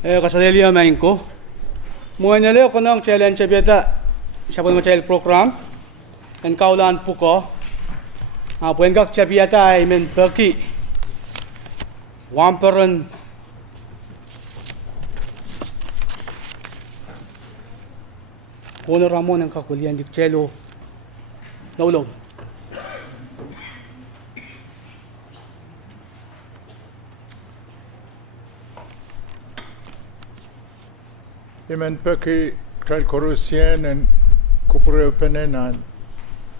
Kasadelia main ko. Muna leo ko ng challenge biata. Siya po child program. And kaulan po ko. Puwen kak chabiata ay men perki. Wamperan. Kuno ramon ang kakulian di chelo. Naulong. Imen peki trail korusien en kupure penenan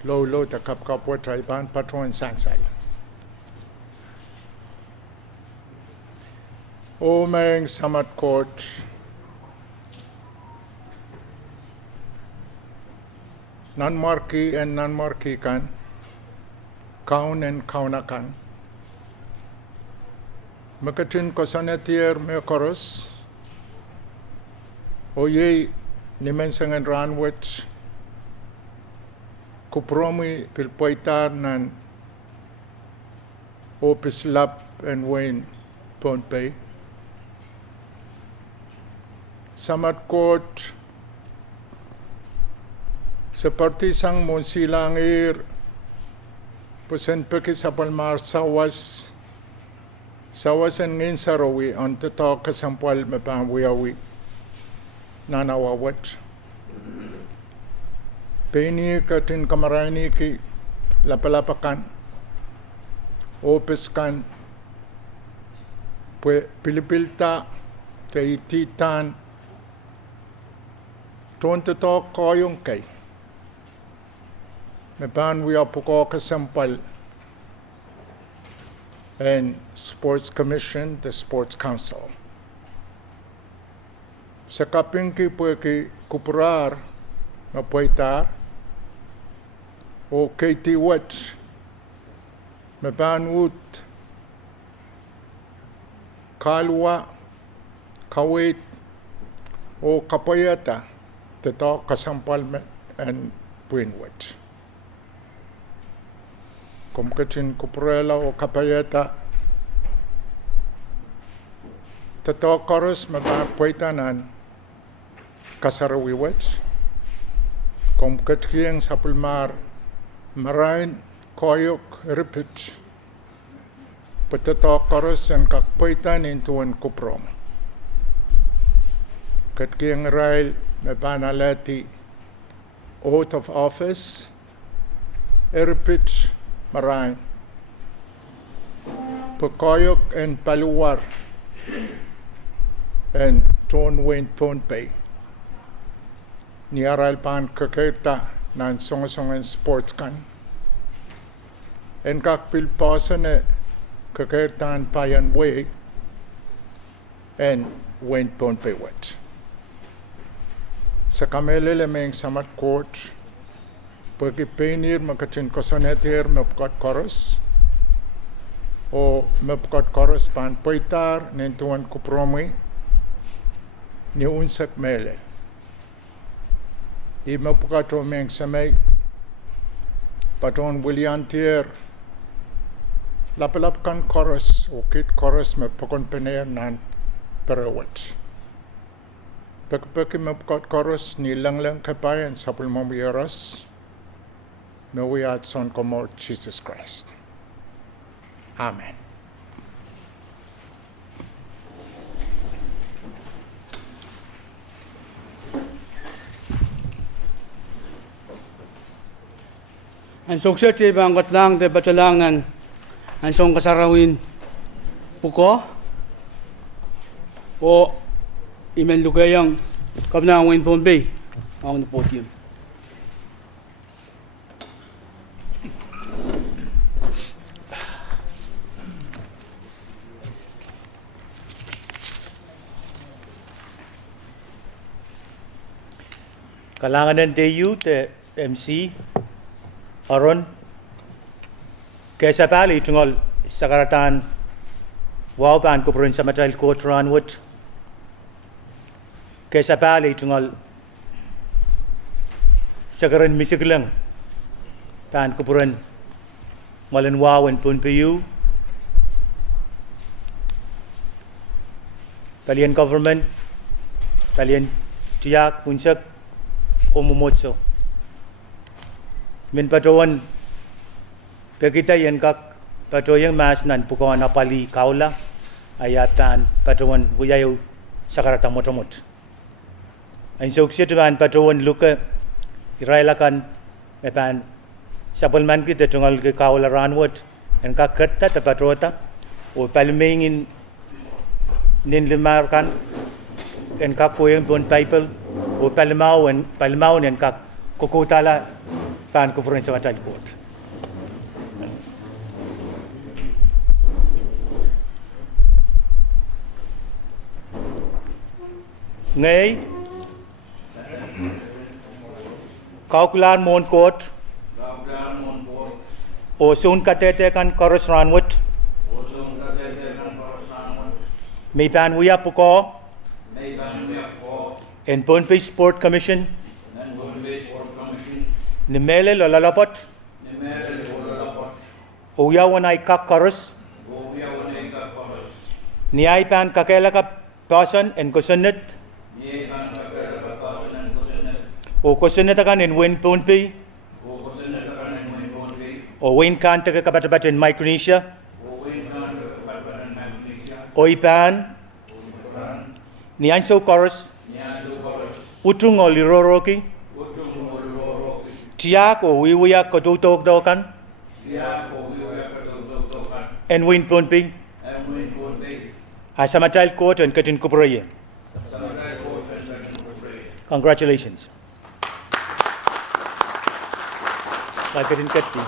low ta kap kapwa traiban patron sangsal. O meng samat court non-marquee and non-marquee kan kaun and kaunakan makatin kosanetier me koros Oye, nimensangan ranwet kupromi pilpoitar nan opislap and Wayne Pohnpei. Samat court seperti sang monsilangir pesen peki sapalmar sawas and nginsarawi on teto kasampal mepamwiawi. Nanawawat. Peni katin kamarani ki lapalapakan, opiskan, pilipilta, titan, tonto koyong kay. Mepan we apuko kasampal and Sports Commission, the Sports Council. Sa kaping ki kupurar mapoitar o KT Watch mabanut kalwa kawit o kapayata teto kasampal and puinwat. Kumkatin kupurela o kapayata teto koros mabapoitanan kasarawiwat komkatkiyang sapulmar marain koyok repeat patato koros and kakpoitan into an kuprom katkiyang rail mabanalati oath of office repeat marain pakoyok and paluwar and Ton Wayne Pohnpei. Niaral pan kaketa nan songasongan sports kan. En kakpil pasane kaketan payan way and Wayne Pohnpei wet. Sa kamelele meng samat court pagi penir makatin kosonetir mapkat koros o mapkat koros pan poitar nentuan kupromi ni unsak mele. I mapukato meng samay paton William Tier lapalap kan chorus o kit chorus mapakon pener nan perawat. Pagpaki mapukat chorus ni lang kapayan sa pulmomiyaras nawiyat son komor Jesus Christ. Amen. Ang sukset ay bangkat lang, debat lang nan ang song kasarawin puko o imen lugayang kabna Wayne Pohnpei ang podium. Kalangan ng DU te MC aron kesa bali tungol sa karatan waban ko sa material ko tranwood kesa bali tungol sa karan misiglang tan ko malan wawan Pohnpei kalian government, kalian tiyak unsak umumotso. Min patawan pagkita yan kak patoyang mas nan pukawan apali kaula ayatan patawan buyayo sakarata motomot. Ang suksituan patawan luka irailakan mepan sapulman kita tungal ke kaula ranwat en kakata ta patrota o palmingin nin limarkan en kakoyang bon people o palmao en kak kokotala kan kupurin sa matal court. Ngay kaukulan mon court o sun katete kan koros ranwat may pan wiya puko en Pohnpei Sport Commission ni mele lo lalapot o yawan ay kak koros ni ay pan kakela ka person en kusunit o kusunit akan en Win Pohnpei o Win kan taga kabat-kabat in Micronesia o ipan ni anso koros utung o liroroki tiyak o wiwiyak kotutok dokan en Win Pohnpei asamatal court en katin kupraye. Congratulations. Katin kati.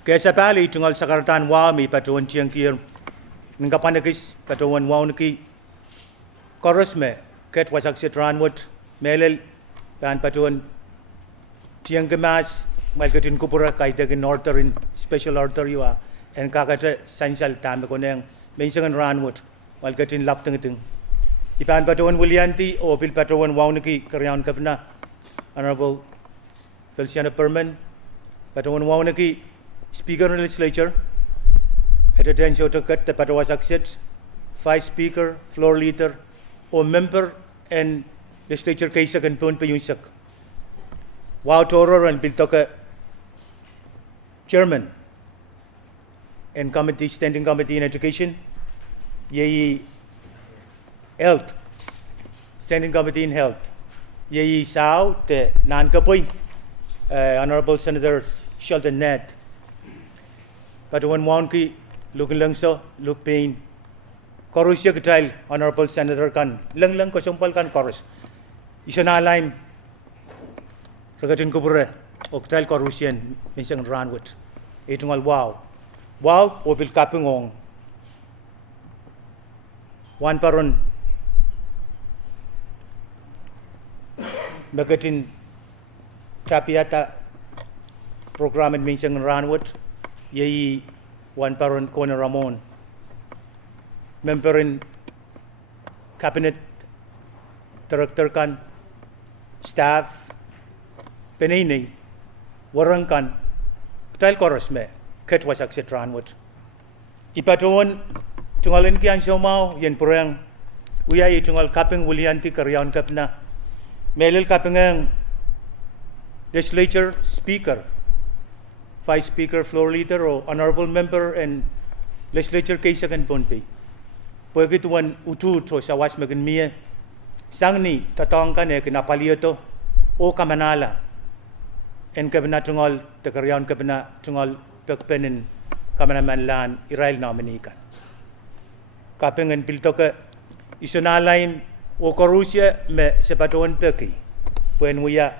Kesa pali tungal sakaratan wa mi patuan tiang kir ngapanakis patuan wa niki koros me ket wasak sitranwat melel pan patuan tiang gemas malkatin kupura kaita ke northern special order yuwa en kakata sansal tambe koneng mensangan ranwat malkatin lapteng ipan patuan Willianti o pil patuan wa niki karyawan kapna Honorable Feliciano Perman patuan wa niki Speaker of the Legislature, at a tension to cut the Patawas exit, 5 Speaker, Floor Leader, or Member and Legislature Kaisak and Pohnpei Yunsak. Wow Toro and Biltoka Chairman and Committee, Standing Committee in Education, Yei Health, Standing Committee in Health, Yei Sao, the Nankapoi, Honorable Senator Shelton Ned. Patuan Mounki, Luke Langso, Luke Payne, Corusya Katal, Honorable Senator Kan, Lang Kosumpal Kan Corus. Isanalaim, Ragatin Kupure, Oktal Corusyan, Minsang Ranwit, Etungal Wow. Wow, Opil Kapingong. One Paron, Magatin Tapiata program in Minsang Ranwit. Yei Juan Paron Kona Ramon, member in cabinet, director kan, staff, penini, warang kan, tail koros me, ket wasak setran wat. Ipatuan tungalin kian siomau yen purang, uyai tungal kaping Willianti karyawan kapna, melil kapingang legislature speaker. 5 Speaker, Floor Leader, or Honorable Member and Legislature Kaisak and Pohnpei. Pagkituan ututo sa was maganmiya, sangni tatong ka ne kinapaliyo o kamanala. En kabina tungal, takaryawan kabina tungal pagpenin kamanamanlan Israel nominikan. Kapingan pilto ka isunalain o korusya me sepatuan peki. Puen wiya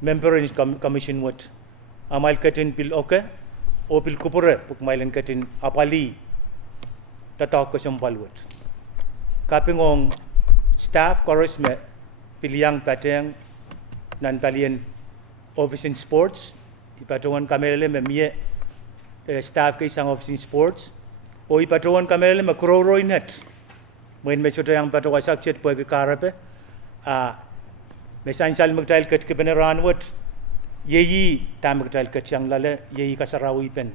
member in commission what. Amal katin pil oke o pil kupure puk mailen katin apali tatak ko sampalwat kapingong staff chorus me pilyang pateng nan palien office in sports ipatuan kamele me mie staff kay sang office in sports o ipatuan kamele me kroroy net when me choto yang patuwasak chet po karape me sansal magtail kat kibeneran wat yeyi tamagtal kachang lale yeyi kasarawi pen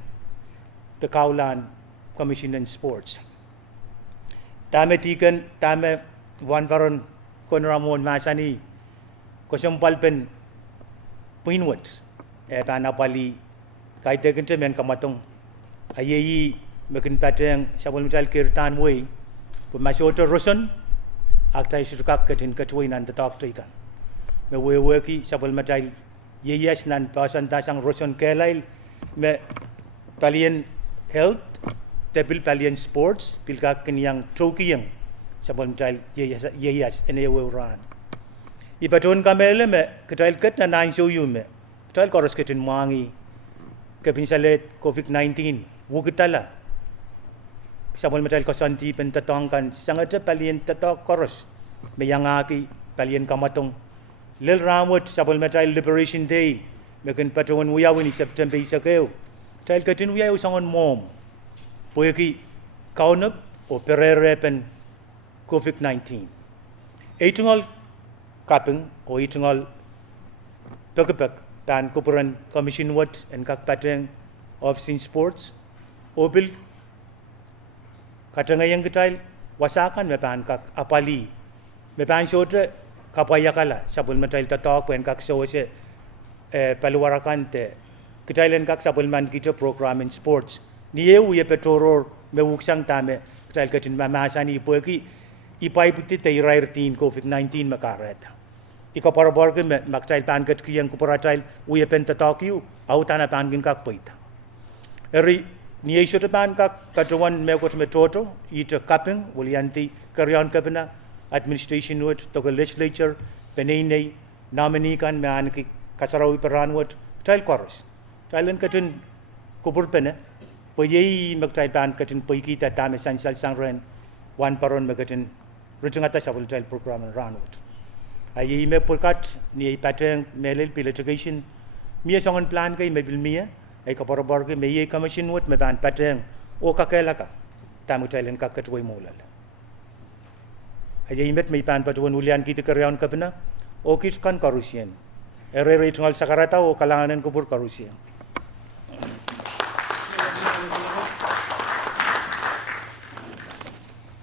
Kaulan Commission on Sports. Tame tikan, tame wan paron konramon masani, kosumpalpen pinwat, panapali, kaitekin temen kamatong, ayeyi makin pateng sabon metal kirtan way, pumasyoto roson, aktay sukak katin katway nan tatak tikan. Me weki sabon metal yeyas nan pasan tasang roson kelail, me palian health, tepil palian sports, pilka kenyang troki yang sabon metal yeyas ene weuran. Ipaton kamele me ketail ket na nine show you me, ketail koros ketin mangi, kepinsalet COVID-19, wukitala. Sabon metal kosanti pentatongkan sangat palian tatok koros, meyangaki palian kamatong. Lil Ramwood sabon metal Liberation Day, mekin patawan uyawin ni September isakeo. Tail ketin uyaw sangon mom, poyaki kaunap o pererepen COVID-19. Eitungal kapeng o eitungal pagkapak tan kupuran Commission Wat and kak pateng of Sin Sports, obil katangayang ketail wasakan mepan kak apali, mepan sotre kapayakala sabon metal tatok pen kak sose paluwarakan te kitailen kak sabon man kita program in sports niye uye petoror mewuksang tame kitail katin mamasani poeki ipai puti te irairtin COVID-19 makareta iko paraborge maktail pan kat kiyang kuparatal uye pen tatok yu au tana pan gin kak poita eri niye sote pan kak katuan mekot metoto ita kapeng wulianti karyan kapena administration would to the legislature penene nominee kan man ki kasarawi peran would trial chorus trial katin kubur pene poyei magtai ban katin poiki ta tame sansal sangren wan paron magatin rutungata sabul trial program ran would ayi me pulkat ni pateng melel litigation mia songon plan kai mebil mia ai ka parabar ke mei commission would me ban pateng o kakela ka tamu trial ka katwai molal aja imet may pan patuan ulian kita karyawan kapena o kis kan karusian ere tungal sakarata o kalanganan kubur karusian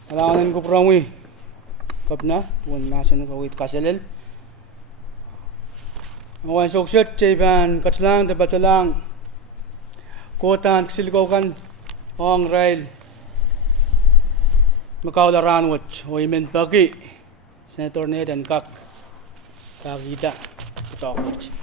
Kalanganan ko pramwi kapna tuan nasan kawit kaselel awan sokset ceban katlang tabatalang kotan ksilgokan ong rail Makaula Ranwich, Women Buggy, Senator Ned and Kak, Kavida, Talkwich.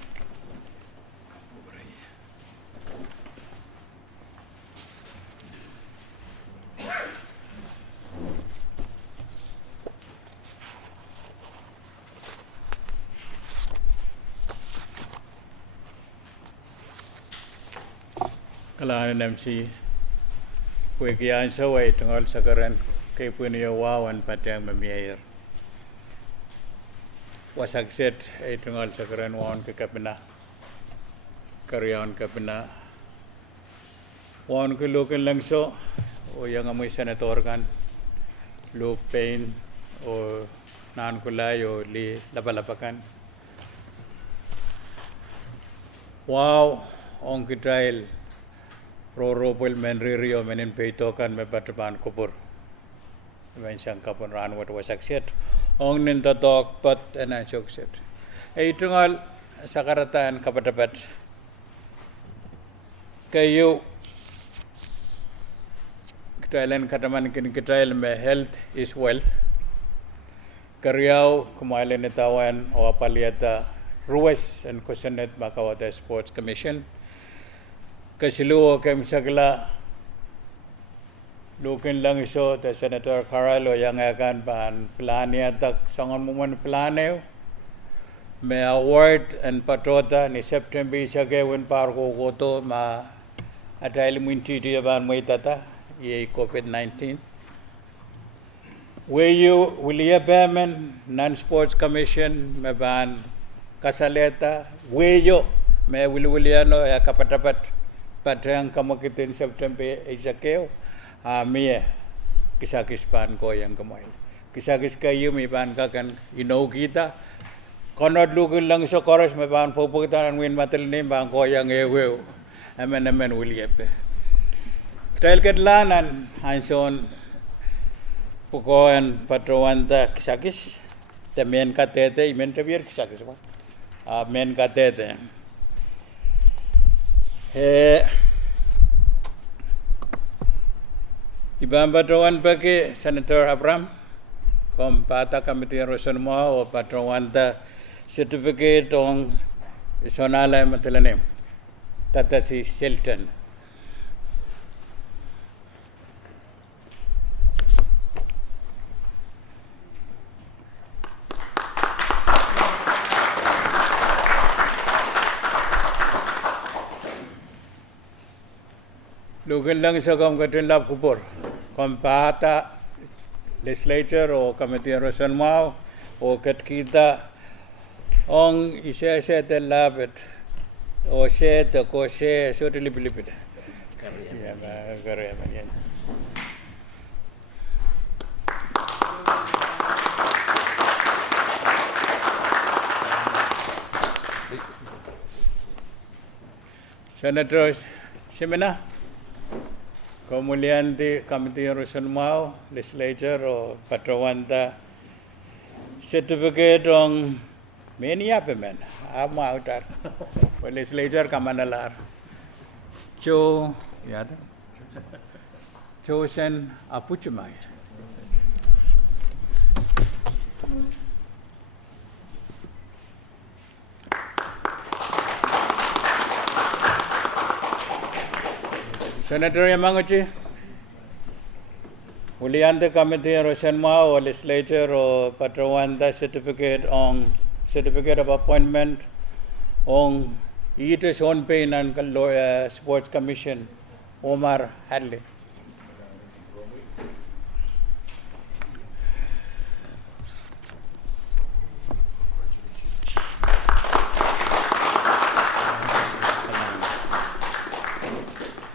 Kalangan MC, Wikian Saway, Tungal Sakaran. Kay punya wawan patang memiair. Wasakset ay tungal sa karan wawan ke kapena. Karyawan kapena. Wawan ke loken langso o yang amoy senator kan. Luke Payne o nan kulay o li lapalapakan. Wow, ong kitrail. Rorobel menririo menin peitokan me batapan kubur. Mention kapon ran what was accept ong ninta dog but and I succeed ay tungal sakaratan kapatapat kayo kitailen kataman kin kitail me health is wealth karyaw kumailen itawan o paliata ruwes and kusanet makawata sports commission kasiluo kem sagla Lukin lang iso ta Senator Carlo yang akan pan plania tak sangon muman planeo me award and patrota ni September sa gawin parko koto ma adail minti dia ban mai tata ye COVID-19 Weyu William Beman non-sports commission me ban kasaleta weyo me Williano ya kapatapat patrang kamakitin September isakeo mie kisakis pan ko yang kemail kisakis kayu mi pan ka kan ino kita konod lugul lang so koros me pan puputan win matel ni bang ko yang ewe amen William Trail Ketlanan, Hanson, Puko and Patrawanta Kisakis, the main katete, Mentavir Kisakis, main katete. Ibang Patrawan Paki, Senator Abram, Kompata Committee Rosanma or Patrawanta certificate on Sonala Matalanem, Tatasi Shelton. Lugan lang sa katin lab kupor. Kompata legislature o committee Rosan Mau o katkita ong isa te labet o se te ko se so te lipilipit. Karya yan. Senator Semena, kemuliaan di Committee Rosan Mau, Legislature o Patrawanta certificate on many men. Ama utar. Legislature kamanalar. Chosen Apuchumay. Senator Yamanguchi, Uliante Committee Rosan Mau or Legislature or Patrawanta certificate of appointment on Eaters Own Pain and Sports Commission, Omar Hadley.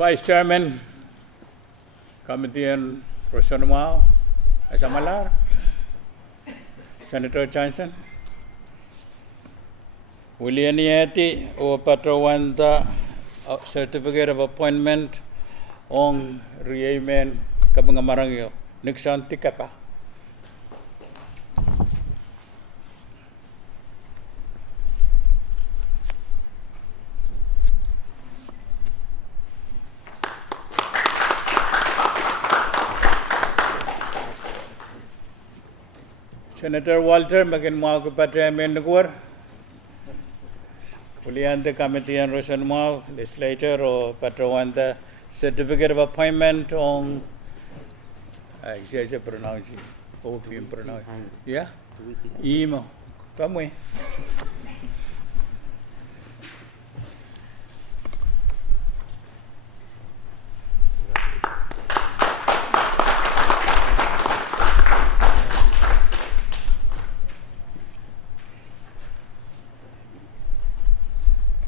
Vice Chairman, Committee on Rosan Mau, Asamalar, Senator Johnson, William Yeti, or Patrawanta certificate of appointment on Riemen Kabangamarangyo, Nixon Tikapa. Senator Walter Magin Mau Kupatra Mendukur, Uliante Committee on Rosan Mau, Legislature or Patrawanta certificate of appointment on I say pronounce it. Hope you pronounce it. Yeah? Imo. Come away.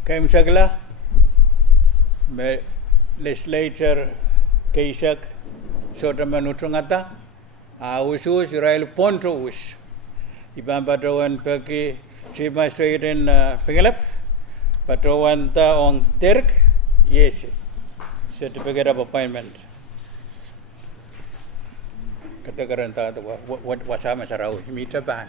Kaim Sagla, Legislature Kaisak, Sotaman Utrangata, Usus, Rail Ponto Ush, Ibang Patrawan Paki, Chief Magistrate in Pingalap, Patrawanta on Terk, yes, certificate of appointment. Katakaranta, what's up, Masarao, meet a ban.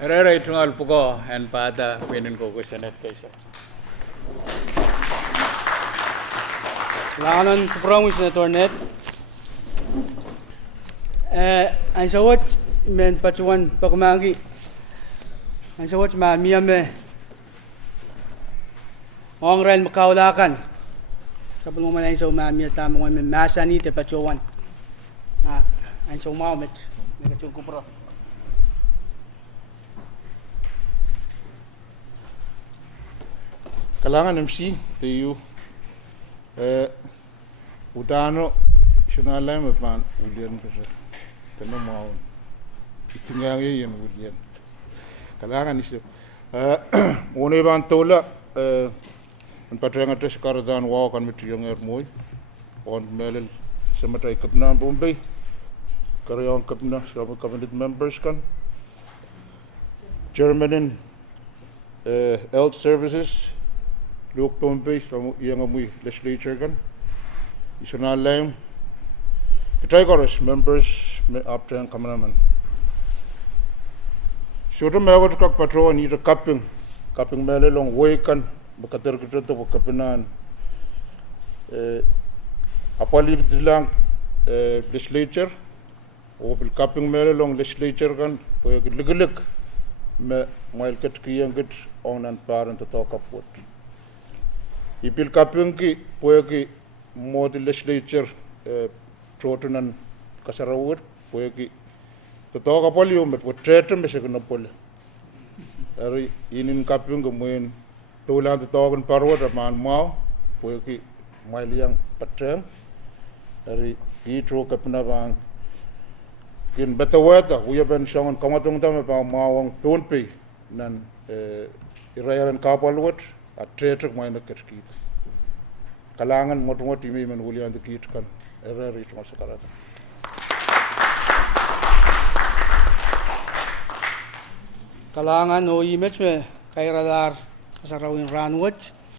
Rara itungal puko and pada pinin ko Senate kaysa. Langanan kuprong Senator Net. Ang sawat men pacuan pakumagi. Ang sawat miyame. Ong ren makaulakan. Sabon mo man ang saw mamiya tamang men masa ni te pacuan. Ang saw mau met. Megacung kupro. Kalangan MC tayo udano sinala mapan ulian kasi tanong mau itingang yan ulian kalangan iso one ban tola ang patrang atas karadan wa kan mitiyang ermoy on melel sa matay kapna Bombay karayong kapna sa mga cabinet members kan. Chairman in Health Services, Luke Pompey sa iyang amoy legislature kan. Isa na lang. Kitay koros members me after ang kameraman. Sudah mewat kak patron ita kaping mele long way kan bakater kita tu kapinan. Apali bilang legislature o bil kaping mele long legislature kan poy lig me mail ket kiyang ket onan parent to kaput. Ipil kaping ki poy ki mod legislature trotunan kasarawut poy ki to kapol yo met potrete me se kono pol. Ari inin kaping kemuin tulan to kan parwat man mau poy ki mail yang patreng. Ari itro kapna bang kin betawata uya ben sangon kamatong tama pa mawang tunpi nan irayaran kapalwat at tretek mayna kerskit kalangan motumot imi men ulian de kit kan erari tuma sakarata Kalangan o image me kay radar sa rawin ranwat